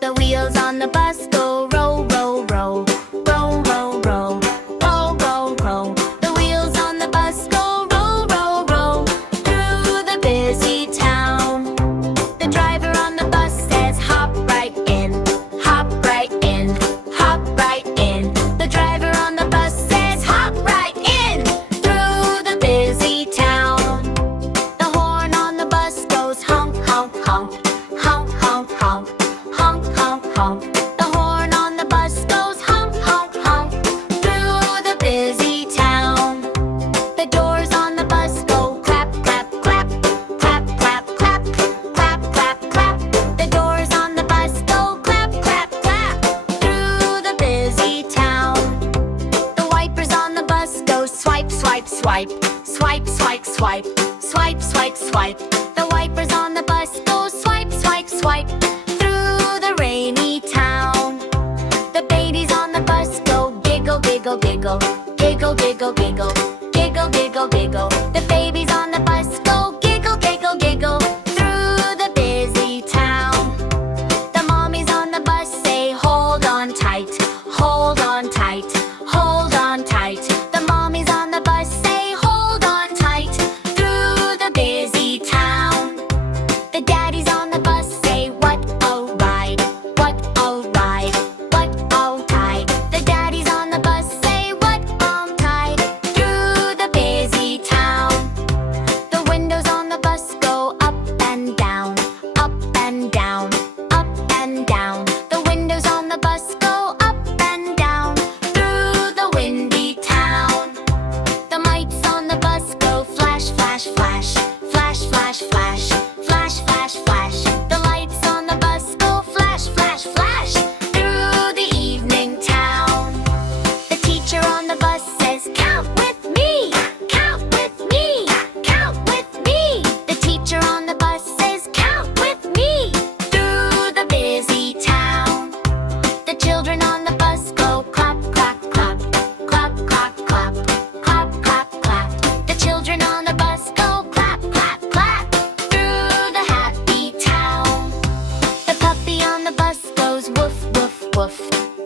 The wheels on the bus go row, row, row. Row, row, row. Row, row, row. The wheels on the bus go row, row, row. Through the busy town. The driver on the bus says hop right in. Hop right in. Hop right in. The driver on the bus says hop right in. Through the busy town. The horn on the bus goes honk, honk, honk. Honk, honk, honk. Honk, honk, honk. The horn on the bus goes honk, honk, honk. Through the busy town. The doors on the bus go clap, clap, clap. Clap, clap, clap. Clap, clap, clap. The doors on the bus go clap, clap, clap. Through the busy town. The wipers on the bus go swipe, swipe, swipe. Swipe, swipe, swipe. Swipe, swipe, swipe. The wipers on the bus go swipe, swipe, swipe. Through the rainy town. The babies on the bus go giggle, giggle, giggle. Giggle, giggle, giggle. Giggle, giggle, giggle. The babies on the bus go giggle, giggle, giggle. Through the busy town. The mommies on the bus say hold on tight. Hold on tight. Hold on tight. The mommies on the bus say hold on tight. Through the busy town. The daddies on the bus say what a ride. What a ride. What a ride. The daddies on the bus say what a ride. Through the busy town. The windows on the bus go up and down. Up and down. Up and down. The windows on the bus go up and down. Through the windy town. The lights on the bus go flash, flash, flash. Flash, flash, flash. Flash, flash, flash. The lights on the bus go flash, flash, flash. Through the evening town. The teacher on the bus says count with me. Count with me. Count with me. The teacher on the bus says count with me. Through the busy town. The children on the bus go clap, clap, clap. Clap, clap, clap. Clap, clap, clap. The children on the bus go clap, clap, clap. Through the happy town. The puppy on the bus goes woof, woof, woof.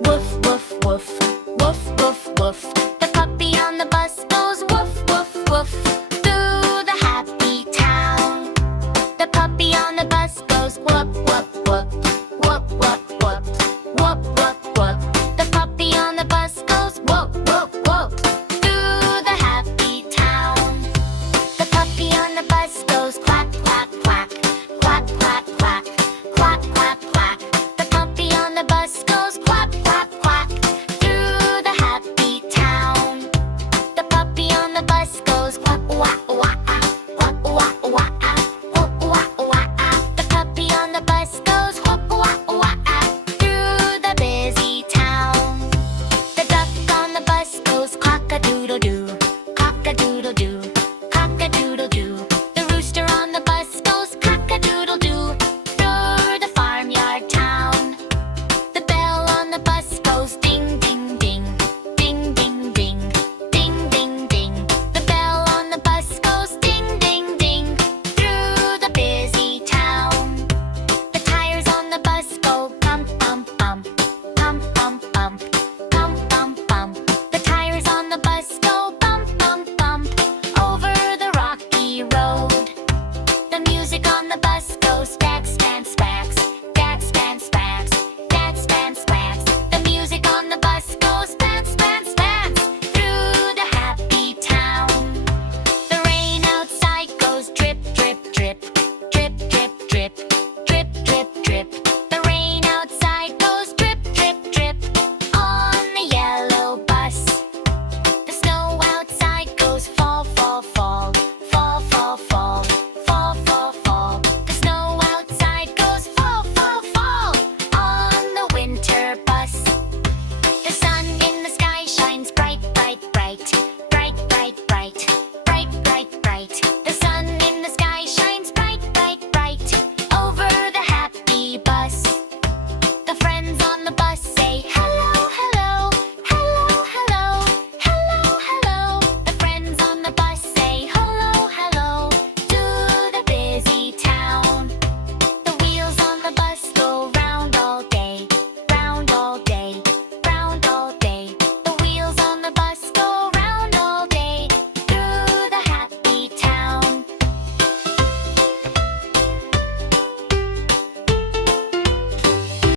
Woof, woof, woof. Woof, woof, woof.